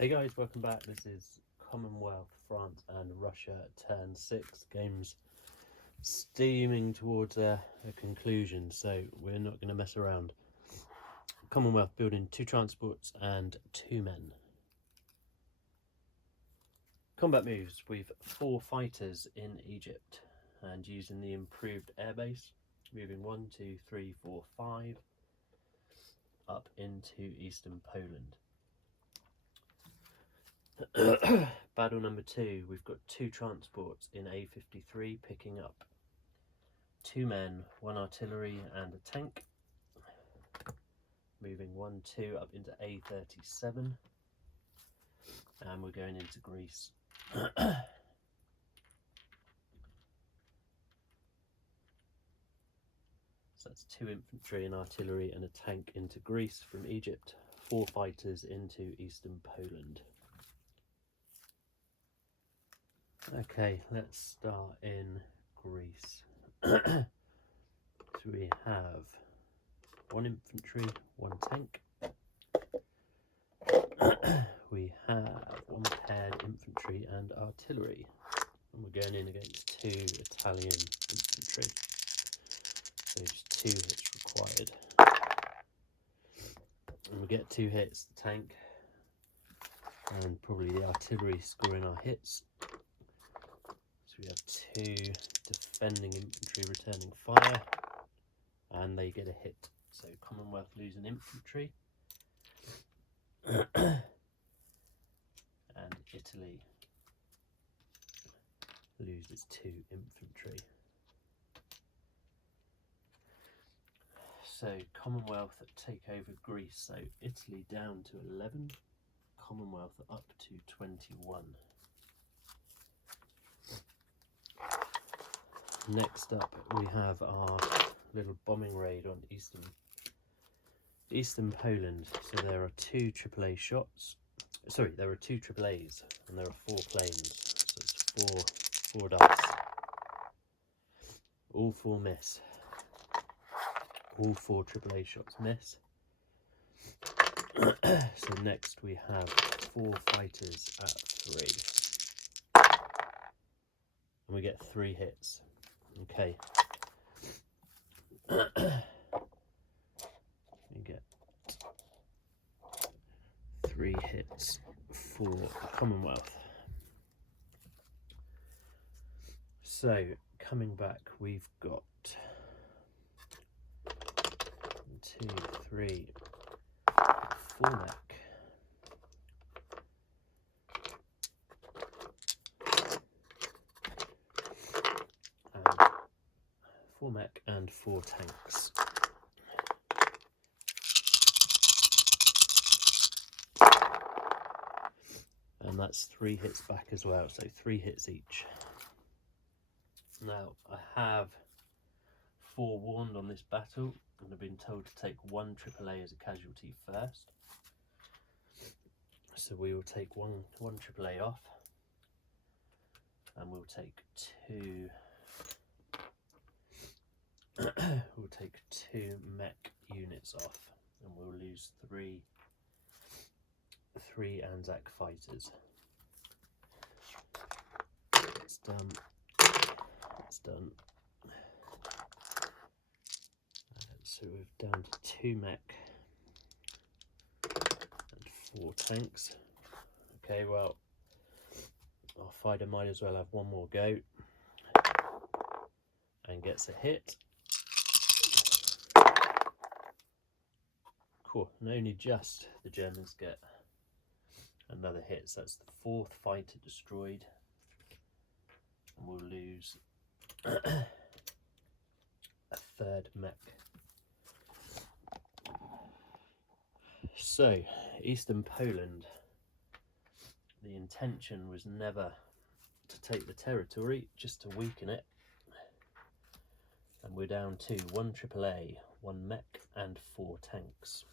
Hey guys, welcome back. This is Commonwealth, France and Russia turn 6. Game's steaming towards a conclusion, so we're not going to mess around. Commonwealth building 2 transports and 2 men. Combat moves with 4 fighters in Egypt and using the improved airbase, moving 1, 2, 3, 4, 5 up into eastern Poland. Battle number 2, we've got 2 transports in A53 picking up 2 men, 1 artillery and a tank, moving 1, 2 up into A37, and we're going into Greece. So that's 2 infantry and artillery and a tank into Greece from Egypt, 4 fighters into eastern Poland. Okay, let's start in Greece. So we have 1 infantry, 1 tank. We have 1 paired infantry and artillery. And we're going in against 2 Italian infantry. So just 2 hits required. And we get 2 hits, the tank and probably the artillery scoring our hits. So we have 2 defending infantry returning fire, and they get a hit. So Commonwealth lose an infantry, and Italy loses 2 infantry. So Commonwealth take over Greece. So Italy down to 11, Commonwealth up to 21. Next up, we have our little bombing raid on eastern Poland. So there are 2 AAA shots. Sorry, there are 2 AAAs and there are 4 planes. So it's 4 dice. All 4 miss. All 4 AAA shots miss. So next we have 4 fighters at 3. And we get 3 hits. Okay. We get 3 hits for Commonwealth. So coming back, we've got 1, 2, 3, 4 mech, and 4 mech and 4 tanks. And that's 3 hits back as well, so 3 hits each. Now I have forewarned on this battle and I've been told to take 1 AAA as a casualty first. So we will take one AAA off, and we'll take 2 we'll take 2 mech units off, and we'll lose 3 Anzac fighters. It's done. It's done. So we're down to 2 mech and 4 tanks. Okay, well, our fighter might as well have one more go, and gets a hit. Cool, and only just the Germans get another hit. So that's the 4th fighter destroyed, and we'll lose a 3rd mech. So eastern Poland, the intention was never to take the territory, just to weaken it. And we're down to 1 AAA, 1 mech and 4 tanks.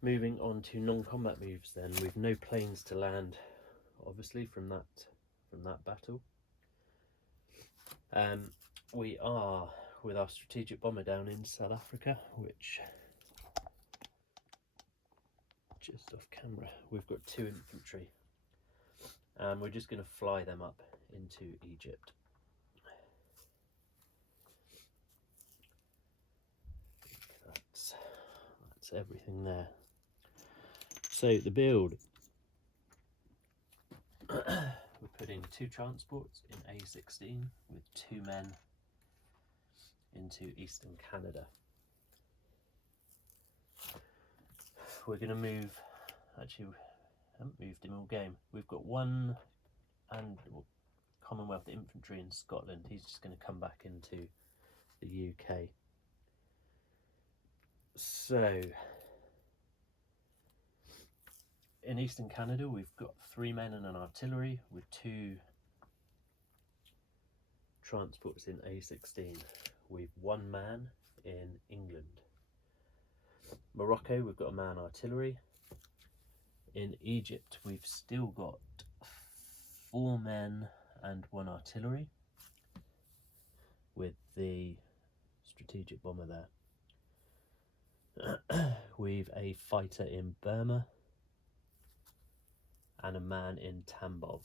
Moving on to non-combat moves then, with no planes to land, obviously, from that battle. We are with our strategic bomber down in South Africa, which just off camera. We've got 2 infantry, and we're just going to fly them up into Egypt. That's everything there. So the build, we're putting 2 transports in A16 with 2 men into Eastern Canada. We're going to move, actually we haven't moved him all game. We've got 1 Commonwealth infantry in Scotland. He's just going to come back into the UK. So in Eastern Canada we've got 3 men and an artillery with 2 transports in A16. We've 1 man in England. Morocco, we've got a man artillery. In Egypt, we've still got 4 men and 1 artillery with the strategic bomber there. We've a fighter in Burma and a man in Tambov.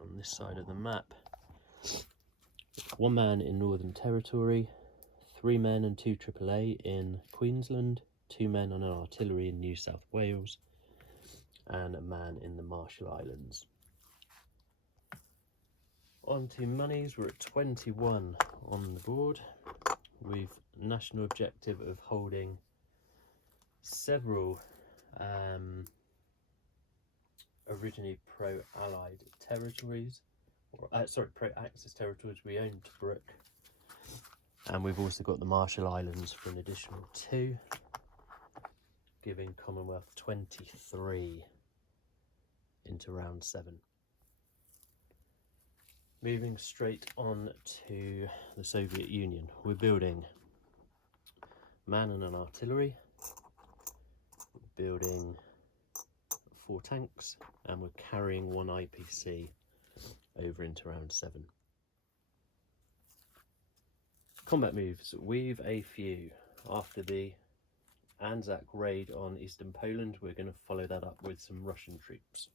On this side of the map, 1 man in Northern Territory, 3 men and 2 AAA in Queensland, 2 men and an artillery in New South Wales, and a man in the Marshall Islands. On to monies, we're at 21 on the board. We've national objective of holding several originally pro-Allied territories, or pro-Axis territories. We own Tobruk, and we've also got the Marshall Islands for an additional 2, giving Commonwealth 23 into round 7. Moving straight on to the Soviet Union, we're building man and an artillery, we're building 4 tanks, and we're carrying 1 IPC over into round 7. Combat moves, we've a few. After the Anzac raid on eastern Poland, we're going to follow that up with some Russian troops.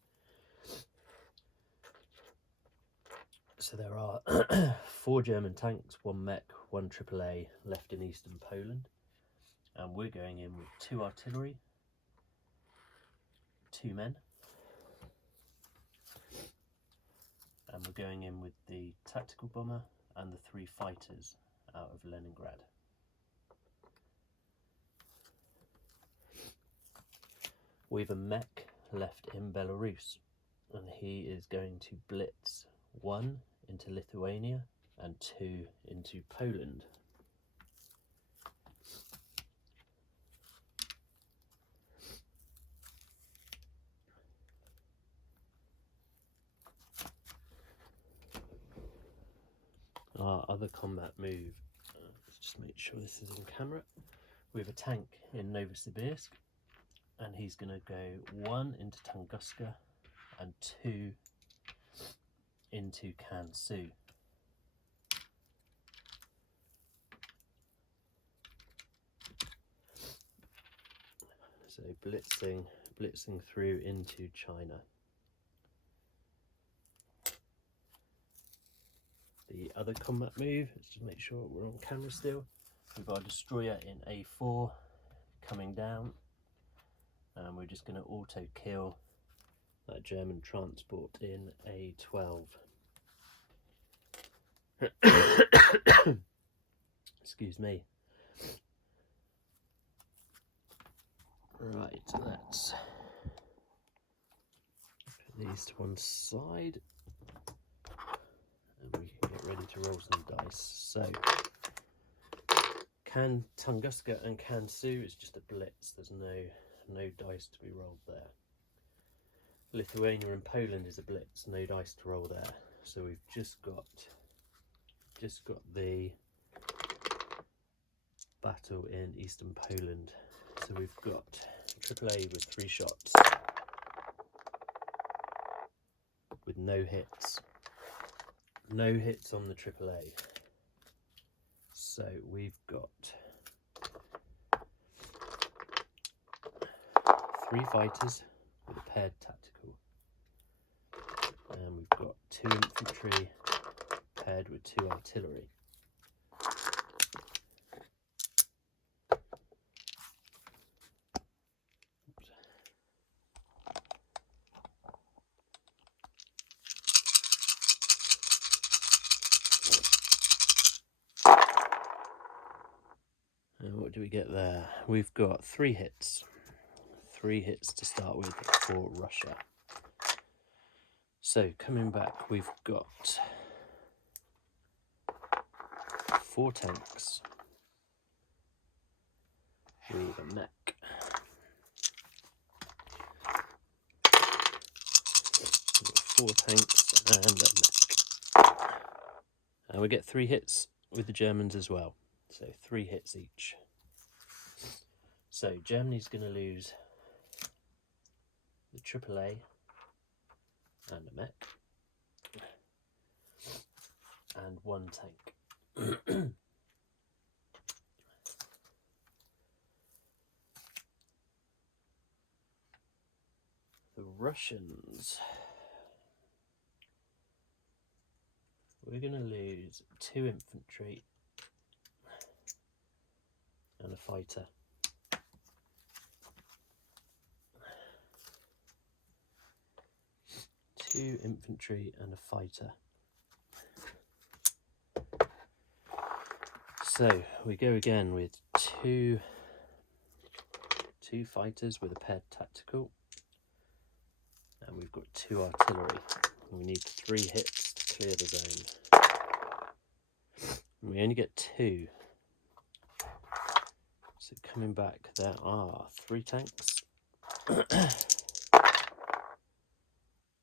So there are 4 German tanks, 1 mech, 1 AAA left in eastern Poland, and we're going in with 2 artillery, 2 men, and we're going in with the tactical bomber and the 3 fighters out of Leningrad. We've a mech left in Belarus, and he is going to blitz 1 into Lithuania and 2 into Poland. Our other combat move, let's just make sure this is in camera. We have a tank in Novosibirsk, and he's going to go 1 into Tunguska and 2 into Kansu. So blitzing through into China. The other combat move, let's just make sure we're on camera still. We've got a destroyer in A4 coming down, and we're just going to auto kill that German transport in A12. Excuse me. Right, let's put these to one side, and we can get ready to roll some dice. So, Tunguska and Kansu is just a blitz. There's no dice to be rolled there. Lithuania and Poland is a blitz. No dice to roll there. So we've just got the battle in eastern Poland. So we've got AAA with 3 shots with no hits. No hits on the AAA. So we've got 3 fighters with a paired tactical. And we've got 2 infantry paired with 2 artillery. And what do we get there? We've got 3 hits. 3 hits to start with for Russia. So coming back, we've got 4 tanks with a mech. 4 tanks and a mech. And we get 3 hits with the Germans as well. So 3 hits each. So Germany's going to lose the AAA and a mech. And 1 tank. The Russians, we're going to lose 2 infantry and a fighter. Two infantry and a fighter. So we go again with two fighters with a paired tactical, and we've got 2 artillery. And we need 3 hits to clear the zone. And we only get 2. So coming back, there are 3 tanks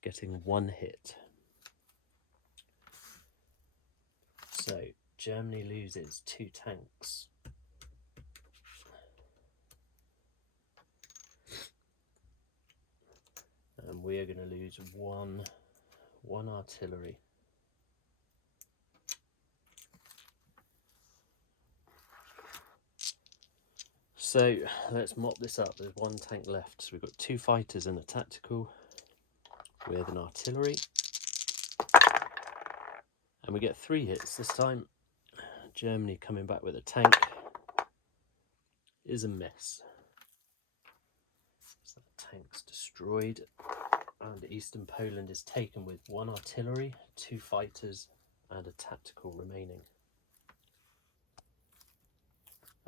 getting 1 hit. So Germany loses 2 tanks. And we are going to lose one artillery. So let's mop this up. There's 1 tank left. So we've got 2 fighters and a tactical with an artillery. And we get 3 hits this time. Germany coming back with a tank is a miss. So the tank's destroyed. And Eastern Poland is taken with 1 artillery, 2 fighters and a tactical remaining.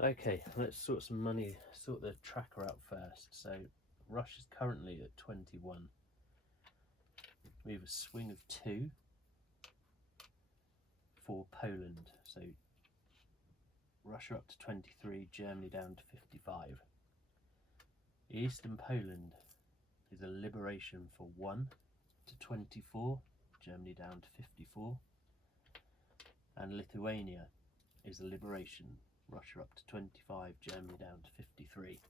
Okay, let's sort the tracker out first. So Russia's currently at 21. We have a swing of 2 for Poland. So Russia up to 23, Germany down to 55. Eastern Poland is a liberation for 1 to 24, Germany down to 54. And Lithuania is a liberation, Russia up to 25, Germany down to 53.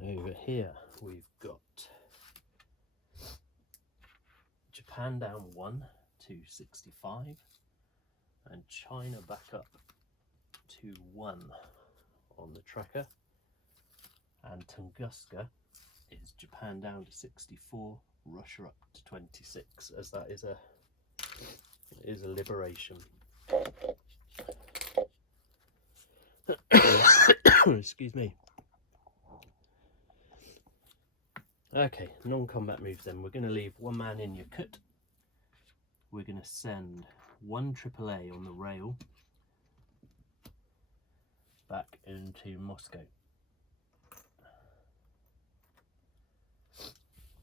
Over here we've got Japan down 1 to 65 and China back up to 1 on the tracker, and Tunguska is Japan down to 64, Russia up to 26, as that is a liberation. Excuse me. Okay, non-combat moves then. We're going to leave 1 man in Yakut. We're going to send 1 AAA on the rail back into Moscow.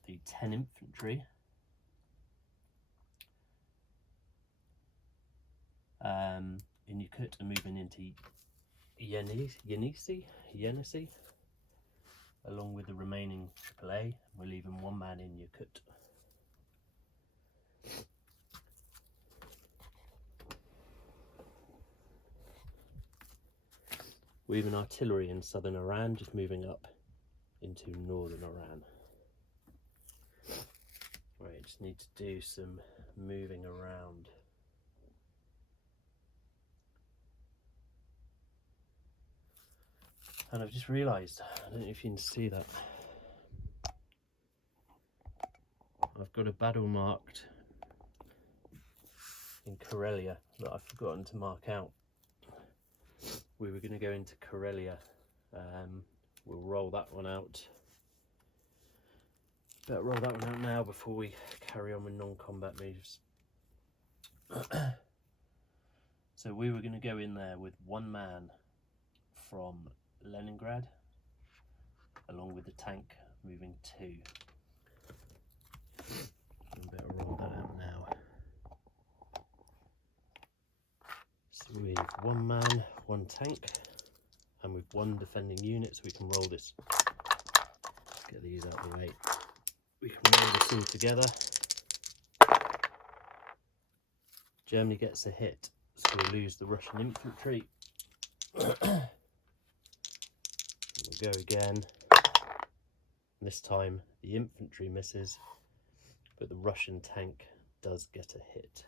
The 10 infantry in Yakut are moving into Yenisei, along with the remaining AAA. We're leaving 1 man in Yakut. We have an artillery in southern Iran, just moving up into northern Iran. Right, just need to do some moving around. And I've just realised, I don't know if you can see that, I've got a battle marked in Karelia that I've forgotten to mark out. We were going to go into Karelia. We'll roll that one out. Better roll that one out now before we carry on with non-combat moves. So we were going to go in there with one man from Leningrad, along with the tank moving two. We better roll that out now. So we have one man, one tank, and with one defending unit, so we can roll this. Get these out of the way. We can roll this all together. Germany gets a hit, so we lose the Russian infantry. We'll go again. This time the infantry misses, but the Russian tank does get a hit.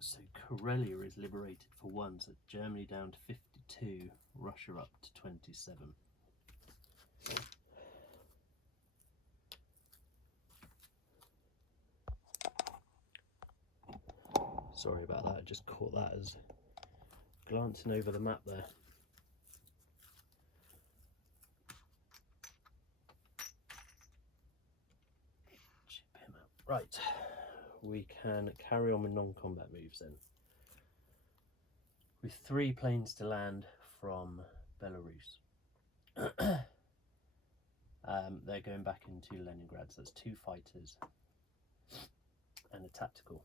So Karelia is liberated for one, so Germany down to 52, Russia up to 27. Sorry about that, I just caught that as glancing over the map there. Chip him out. Right, we can carry on with non-combat moves then. With 3 planes to land from Belarus. They're going back into Leningrad, so that's 2 fighters and a tactical.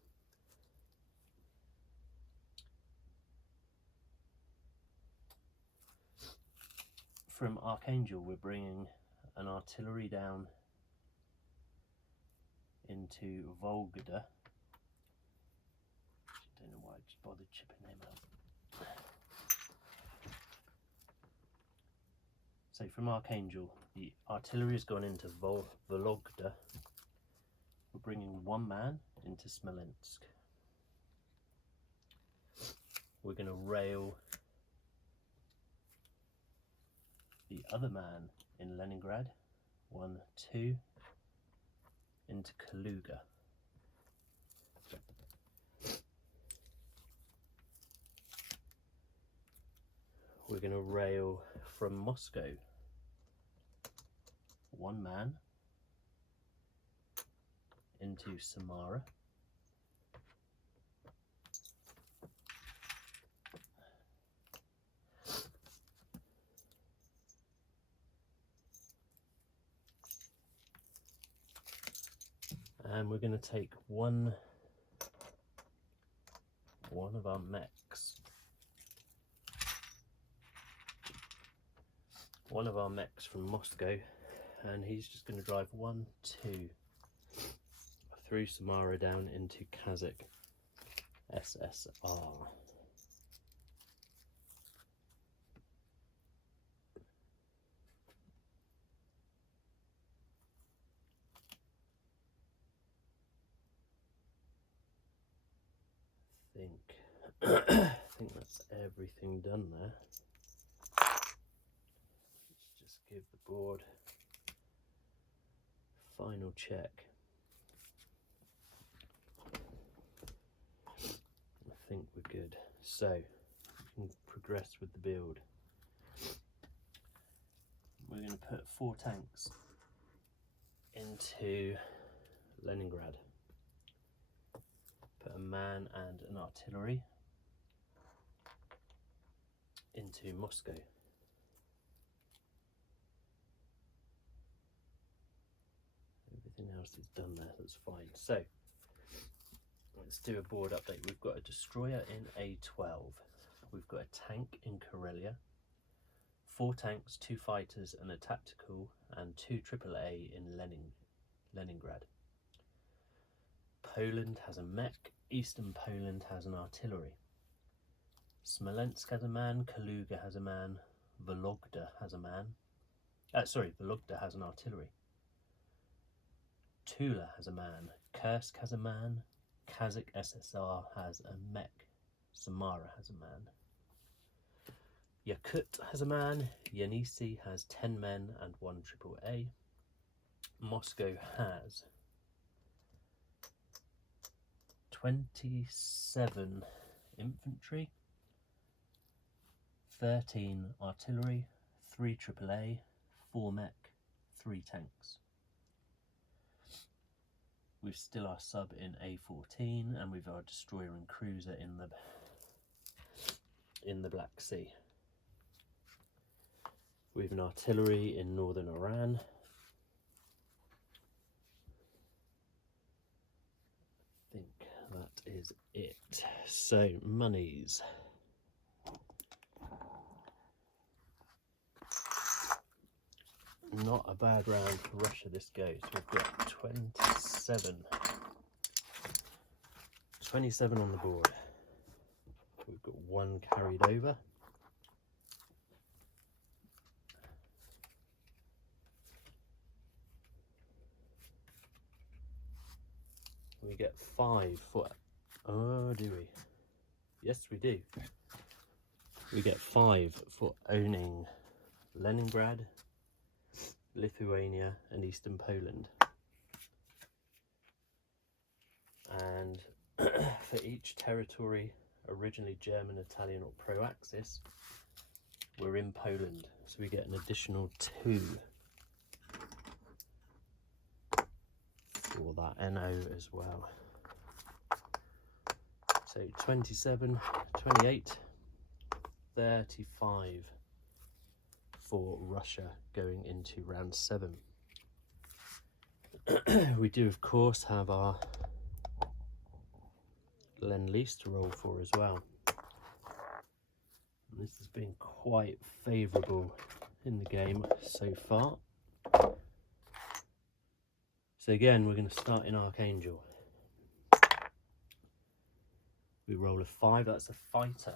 From Archangel, we're bringing an artillery down into Volgda. I don't know why I just bothered chipping him out. So from Archangel, the artillery has gone into Vologda. We're bringing one man into Smolensk. We're going to rail the other man in Leningrad, 1, 2, into Kaluga. We're going to rail from Moscow, 1 man into Samara. And we're going to take one of our mechs. One of our mechs from Moscow, and he's just going to drive 1, 2 through Samara down into Kazakh SSR. I think that's everything done there. Let's just give the board a final check. I think we're good. So we can progress with the build. We're going to put 4 tanks into Leningrad. Put a man and an artillery into Moscow. Everything else is done there, that's fine. So let's do a board update. We've got a destroyer in A12. We've got a tank in Karelia, 4 tanks, 2 fighters and a tactical, and 2 AAA in Leningrad. Poland has a mech. Eastern Poland has an artillery. Smolensk has a man. Kaluga has a man. Vologda has a man. Vologda has an artillery. Tula has a man. Kursk has a man. Kazakh SSR has a mech. Samara has a man. Yakut has a man. Yenisei has 10 men and 1 AAA. Moscow has 27 infantry, 13 artillery, 3 AAA, 4 mech, 3 tanks. We've still our sub in A14, and we've our destroyer and cruiser in the Black Sea. We've an artillery in northern Iran. I think that is it. So monies. Not a bad round for Russia this goes. We've got 27 on the board. We've got 1 carried over. We get 5 for, oh do we? Yes we do. We get 5 for owning Leningrad, Lithuania and Eastern Poland. And for each territory, originally German, Italian or pro-Axis, we're in Poland. So we get an additional 2 for that NO as well. So 27, 28, 35 for Russia going into round 7. We do of course have our Lend-Lease to roll for as well. And this has been quite favourable in the game so far. So again, we're going to start in Archangel. We roll a 5, that's a fighter.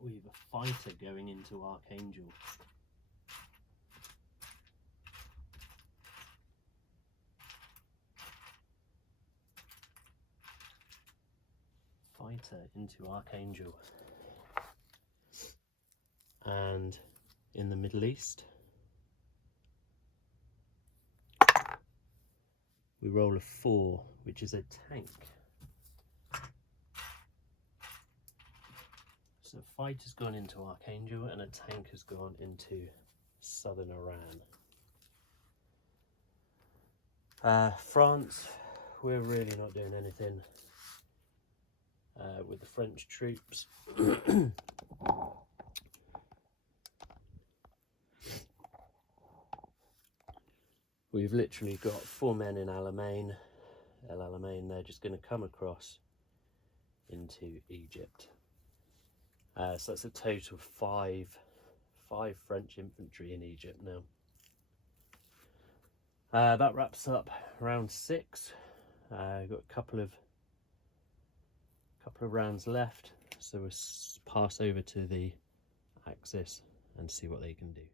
We have a fighter going into Archangel. Fighter into Archangel. And in the Middle East, we roll a 4, which is a tank. So a fighter's gone into Archangel and a tank has gone into southern Iran. France, we're really not doing anything with the French troops. We've literally got 4 men in El Alamein. They're just going to come across into Egypt. So that's a total of 5 French infantry in Egypt now. That wraps up round 6. We've got a couple of rounds left, so we'll pass over to the Axis and see what they can do.